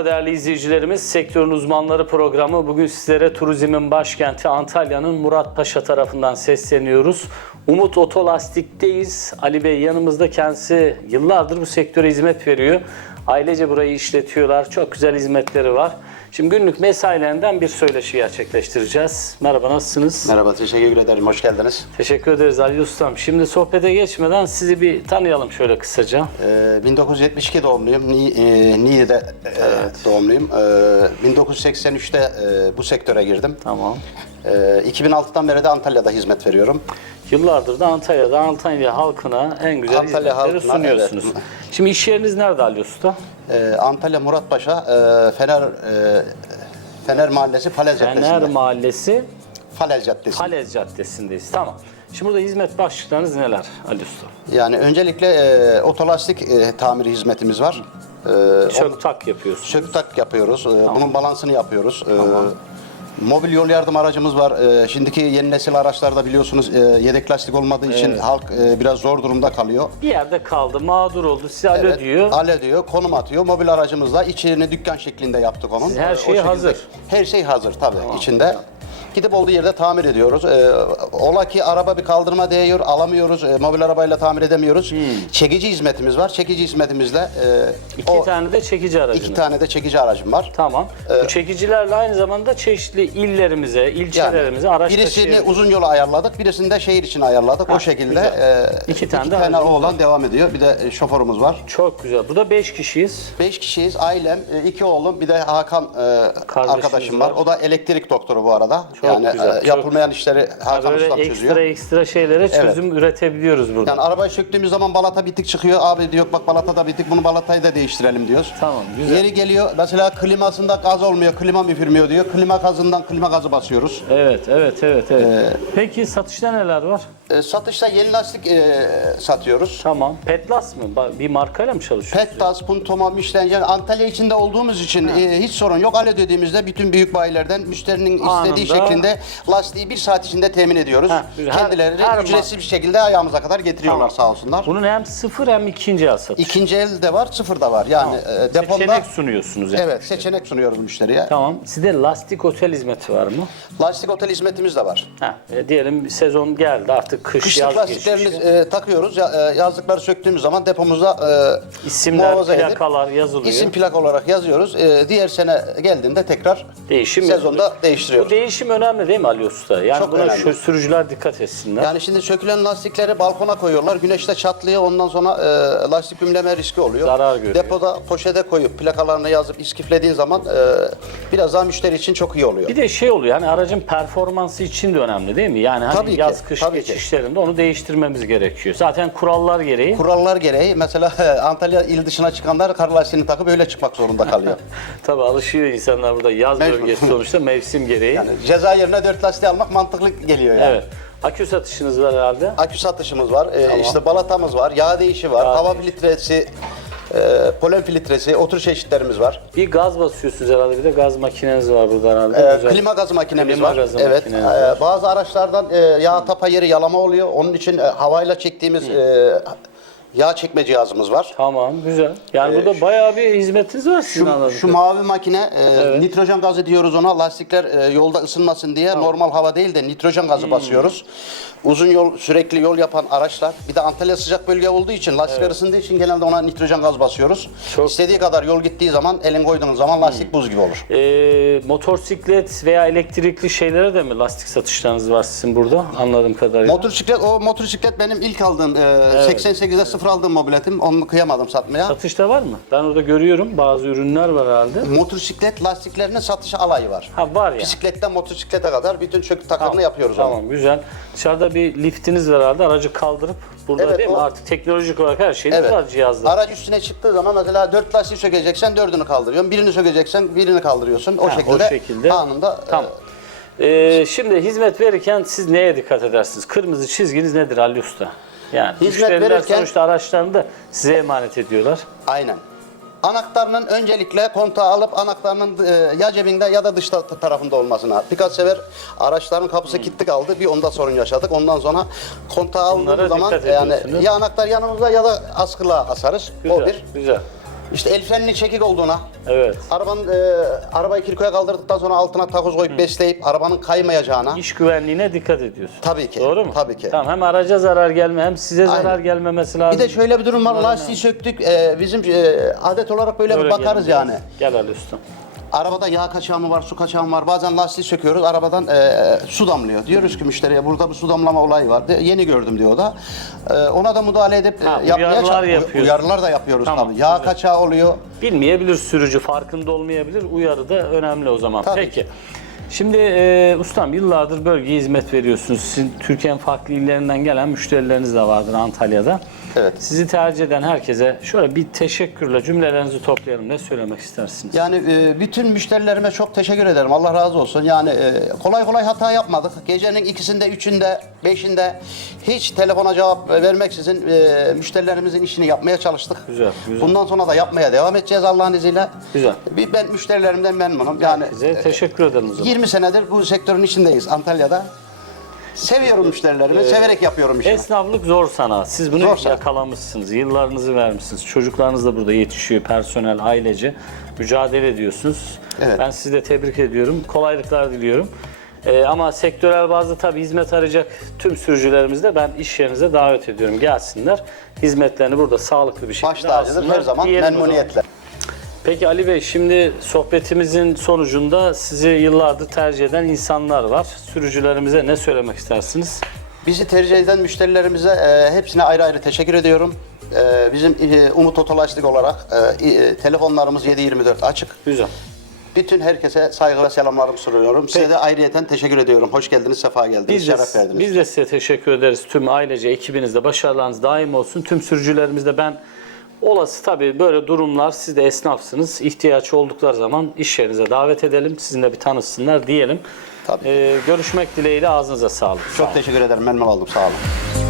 Merhaba değerli izleyicilerimiz. Sektörün uzmanları programı bugün sizlere turizmin başkenti Antalya'nın Muratpaşa tarafından sesleniyoruz. Umut Otolastik'teyiz. Ali Bey yanımızda kendisi yıllardır bu sektöre hizmet veriyor. Ailece burayı işletiyorlar. Çok güzel hizmetleri var. Şimdi günlük mesailerinden bir söyleşi gerçekleştireceğiz. Merhaba nasılsınız? Merhaba, teşekkür ederim. Hoş geldiniz. Teşekkür ederiz Ali Ustam. Şimdi sohbete geçmeden sizi bir tanıyalım şöyle kısaca. Ee, 1972 doğumluyum. Ni, e, Niğde'de e, doğumluyum. Ee, 1983'te e, bu sektöre girdim. Tamam. Ee, 2006'dan beri de Antalya'da hizmet veriyorum. Yıllardır da Antalya'da Antalya halkına en güzel Antalya hizmetleri halkına, sunuyorsunuz. evet. Şimdi iş yeriniz nerede Ali Usta? Ee, Antalya Muratpaşa, e, Fener e, Fener Mahallesi Falez Fener Caddesi'nde. Mahallesi Falez Caddesi. Falez Caddesi'ndeyiz. Tamam. Şimdi burada hizmet başlıklarınız neler Ali Usta? Yani öncelikle e, otolastik e, tamiri hizmetimiz var. Ee, tak yapıyorsunuz. Sök tak yapıyoruz. Ee, Bunun balansını yapıyoruz. Ee, Mobil yol yardım aracımız var. Ee, Şimdiki yeni nesil araçlarda biliyorsunuz e, yedek lastik olmadığı için halk e, biraz zor durumda kalıyor. Bir yerde kaldı, mağdur oldu, size alo Evet, diyor. Alo diyor, konum atıyor. Mobil aracımızla içerini dükkan şeklinde yaptık onun. Her Ee, o şey şekilde- hazır. Her şey hazır tabii içinde. Gidip olduğu yerde tamir ediyoruz. Ee, ola ki araba bir kaldırma değiyor, alamıyoruz. Ee, mobil arabayla tamir edemiyoruz. Çekici hizmetimiz var. Çekici hizmetimizle e, İki o- tane de çekici aracınız. iki tane de çekici aracım var. Tamam. Bu çekicilerle aynı zamanda çeşitli illerimize, ilçelerimize araç birisini taşıyabiliyoruz. uzun yola ayarladık, birisini de şehir için ayarladık. O şekilde güzel. e, İki iki tane tane, de aracımız oğlan devam ediyor. Bir de e, şoförümüz var. Çok güzel. Burada 5 kişiyiz. Beş kişiyiz. Ailem, e, iki oğlum, bir de Hakan e, arkadaşım var. var. O da elektrik doktoru bu arada. Çok yani güzel, e, yapılmayan işleri Hakan Böyle Ustam ekstra çözüyor. ekstra şeylere çözüm üretebiliyoruz burada. Yani arabayı söktüğümüz zaman balata bitik çıkıyor. Abi diyor bak balata da bitik bunu balatayı da değiştirelim diyoruz. Tamam, güzel. Yeri geliyor mesela klimasında gaz olmuyor, klima müfürmüyor diyor. Klima gazından klima gazı basıyoruz. Evet, evet, evet, evet. Ee, Peki satışta neler var? E, satışta yeni lastik e, satıyoruz. Tamam. Petlas mı? Ba- Bir markayla mı çalışıyorsunuz? Pettas, Puntoma, Michelin yani Antalya içinde olduğumuz için e, hiç sorun yok. Alo dediğimizde bütün büyük bayilerden müşterinin istediği Anında- şeklinde lastiği bir saat içinde temin ediyoruz. Heh, güzel. Her- Kendileri her ma- ücretsiz bir şekilde ayağımıza kadar getiriyorlar sağ olsunlar. Bunun hem sıfır hem ikinci el satış. İkinci el de var, sıfır da var. Yani e, depoda Seçenek sunuyorsunuz yani. evet seçenek sunuyoruz müşteriye. Tamam. Sizde lastik otel hizmeti var mı? Lastik otel hizmetimiz de var. Ha, e, diyelim sezon geldi artık kış Kışlık yaz lastiklerini geçişi. e, takıyoruz. Ya, e, yazlıkları söktüğümüz zaman depomuzda e, İsimler, muhafaza edip plakalar yazılıyor. isim plak olarak yazıyoruz. E, diğer sene geldiğinde tekrar Değişim sezonda yapılıyor. değiştiriyoruz. Bu değişim önemli değil mi Ali Usta? Yani Çok buna önemli. şu sürücüler dikkat etsinler. Yani şimdi sökülen lastikleri balkona koyuyorlar. Güneşte çatlıyor. Ondan sonra e, lastik ümleme riski oluyor. Zarar görüyor. Depoda poşete koyup plakalarını yazıp iskiflediğin zaman e, biraz daha müşteri için çok iyi oluyor. Bir de şey oluyor hani aracın performansı için de önemli değil mi? Yani hani Tabii ki, yaz kış tabii ki. geçişlerinde onu değiştirmemiz gerekiyor. Zaten kurallar gereği Kurallar gereği mesela Antalya il dışına çıkanlar kar lastiğini takıp öyle çıkmak zorunda kalıyor. tabii alışıyor insanlar burada yaz Mecbur. bölgesi sonuçta mevsim gereği. yani ceza yerine dört lastiği almak mantıklı geliyor yani. Evet. Akü satışınız var herhalde. Akü satışımız var, e, işte balatamız var, yağ değişi var, Yağ hava filtresi, e, polen filtresi, otur çeşitlerimiz var. Bir gaz basıyorsunuz herhalde bir de gaz makineniz var burada herhalde. Ee, Güzel. klima gazı makinemiz Klima var. gazı evet. makineniz e, var. bazı araçlardan e, yağ tapa yeri yalama oluyor. Onun için e, havayla çektiğimiz e, yağ çekme cihazımız var. Tamam güzel. Yani burada bayağı bir hizmetiniz var sizin Şu, anladığım şu mavi makine e, nitrojen gazı diyoruz ona. Lastikler e, yolda ısınmasın diye normal hava değil de nitrojen gazı Hmm. basıyoruz. Uzun yol sürekli yol yapan araçlar bir de Antalya sıcak bölge olduğu için lastikler ısındığı için genelde ona nitrojen gaz basıyoruz. Çok- İstediği kadar yol gittiği zaman elin koyduğunuz zaman lastik buz gibi olur. Ee, motosiklet veya elektrikli şeylere de mi lastik satışlarınız var sizin burada anladığım kadarıyla? Motosiklet o motosiklet benim ilk aldığım e, 88'de sıfır aldığım mobiletim. Onu kıyamadım satmaya. Satışta var mı? Ben orada görüyorum bazı ürünler var herhalde. Motosiklet lastiklerinin satış alayı var. Ha var ya. Bisikletten motosiklete kadar bütün çök takırını yapıyoruz onu. Tamam güzel. Dışarıda bir liftiniz var herhalde aracı kaldırıp burada Evet, değil mi? o- Artık teknolojik olarak her şeyiniz Evet. var cihazda. Araç üstüne çıktığı zaman mesela dört lastiği sökeceksen dördünü kaldırıyorsun. Birini sökeceksen birini kaldırıyorsun. O Ha, şekilde, o şekilde. anında e, Tamam. Ee, şimdi hizmet verirken siz neye dikkat edersiniz? Kırmızı çizginiz nedir Ali Usta? Yani Hizmet verirken- sonuçta araçlarını da size emanet ediyorlar. aynen. Anahtarının öncelikle kontağı alıp anahtarının e, ya cebinde ya da dış ta- tarafında olmasına. Birkaç sefer araçların kapısı Hmm. kilitli kaldı. Bir onda sorun yaşadık. Ondan sonra kontağı Bunlara aldığımız zaman dikkat yani ediyorsunuz. ya anahtar yanımızda ya da askılığa asarız. Güzel, O bir. güzel. İşte el freninin çekik olduğuna, Evet. arabanın e, arabayı kirkoya kaldırdıktan sonra altına takoz koyup besleyip arabanın kaymayacağına. İş güvenliğine dikkat ediyorsun. Tabii ki. Doğru mu? Tabii ki. Tamam hem araca zarar gelme hem size Aynen. zarar gelmemesi lazım. Bir de şöyle bir durum var. Lastiği söktük. e, bizim e, adet olarak böyle Böyle bir bakarız gelin yani. Gel Ali Usta. Arabada yağ kaçağı mı var, su kaçağı mı var? Bazen lastiği söküyoruz, arabadan e, su damlıyor. Diyoruz ki müşteriye burada bir su damlama olayı var. De, yeni gördüm diyor o da. E, ona da müdahale edip e, Ha, yapmaya uyarılar çalış- yapıyorsun. Uyarılar da yapıyoruz Tamam, tabii. Yağ güzel. kaçağı oluyor. Bilmeyebilir sürücü, farkında olmayabilir. Uyarı da önemli o zaman. Tabii Peki. Şimdi e, ustam yıllardır bölgeye hizmet veriyorsunuz. Sizin Türkiye'nin farklı illerinden gelen müşterileriniz de vardır Antalya'da. Evet. Sizi tercih eden herkese şöyle bir teşekkürle cümlelerinizi toplayalım. Ne söylemek istersiniz? Yani e, bütün müşterilerime çok teşekkür ederim. Allah razı olsun. Yani e, kolay kolay hata yapmadık. Gecenin ikisinde, üçünde, beşinde hiç telefona cevap vermeksizin e, müşterilerimizin işini yapmaya çalıştık. Güzel, güzel. Bundan sonra da yapmaya devam edeceğiz Allah'ın izniyle. Güzel. Bir- Ben müşterilerimden memnunum. Yani Size teşekkür ederim o zaman. 20 senedir bu sektörün içindeyiz Antalya'da. Seviyorum müşterilerimi, severek yapıyorum işimi. Esnaflık zor sanat. Siz bunu Zor sanat. yakalamışsınız. Yıllarınızı vermişsiniz. Çocuklarınız da burada yetişiyor. Personel, ailece mücadele ediyorsunuz. Evet. Ben sizi de tebrik ediyorum. Kolaylıklar diliyorum. Ee, ama sektörel bazda tabii hizmet arayacak tüm sürücülerimizi de ben iş yerinize davet ediyorum. Gelsinler. Hizmetlerini burada sağlıklı bir şekilde Baş tacıdır alsınlar her zaman diyelim o memnuniyetle. Peki Ali Bey şimdi sohbetimizin sonucunda sizi yıllardır tercih eden insanlar var. Sürücülerimize ne söylemek istersiniz? Bizi tercih eden müşterilerimize e, hepsine ayrı ayrı teşekkür ediyorum. E, bizim e, Umut Otolaştık olarak e, e, telefonlarımız 7-24 açık. Güzel. Bütün herkese saygı ve selamlarımı sunuyorum. Size de ayrıyeten teşekkür ediyorum. Hoş geldiniz, sefa geldiniz, Biz de, şeref verdiniz. biz de size teşekkür ederiz. Tüm ailece, ekibinizde başarılarınız daim olsun. Tüm sürücülerimizde ben olası tabii böyle durumlar siz de esnafsınız. İhtiyaç oldukları zaman iş yerinize davet edelim. Sizinle bir tanışsınlar diyelim. Tabii. Ee, görüşmek dileğiyle ağzınıza sağlık. Sağ. Çok teşekkür ederim, memnun oldum. Sağ olun.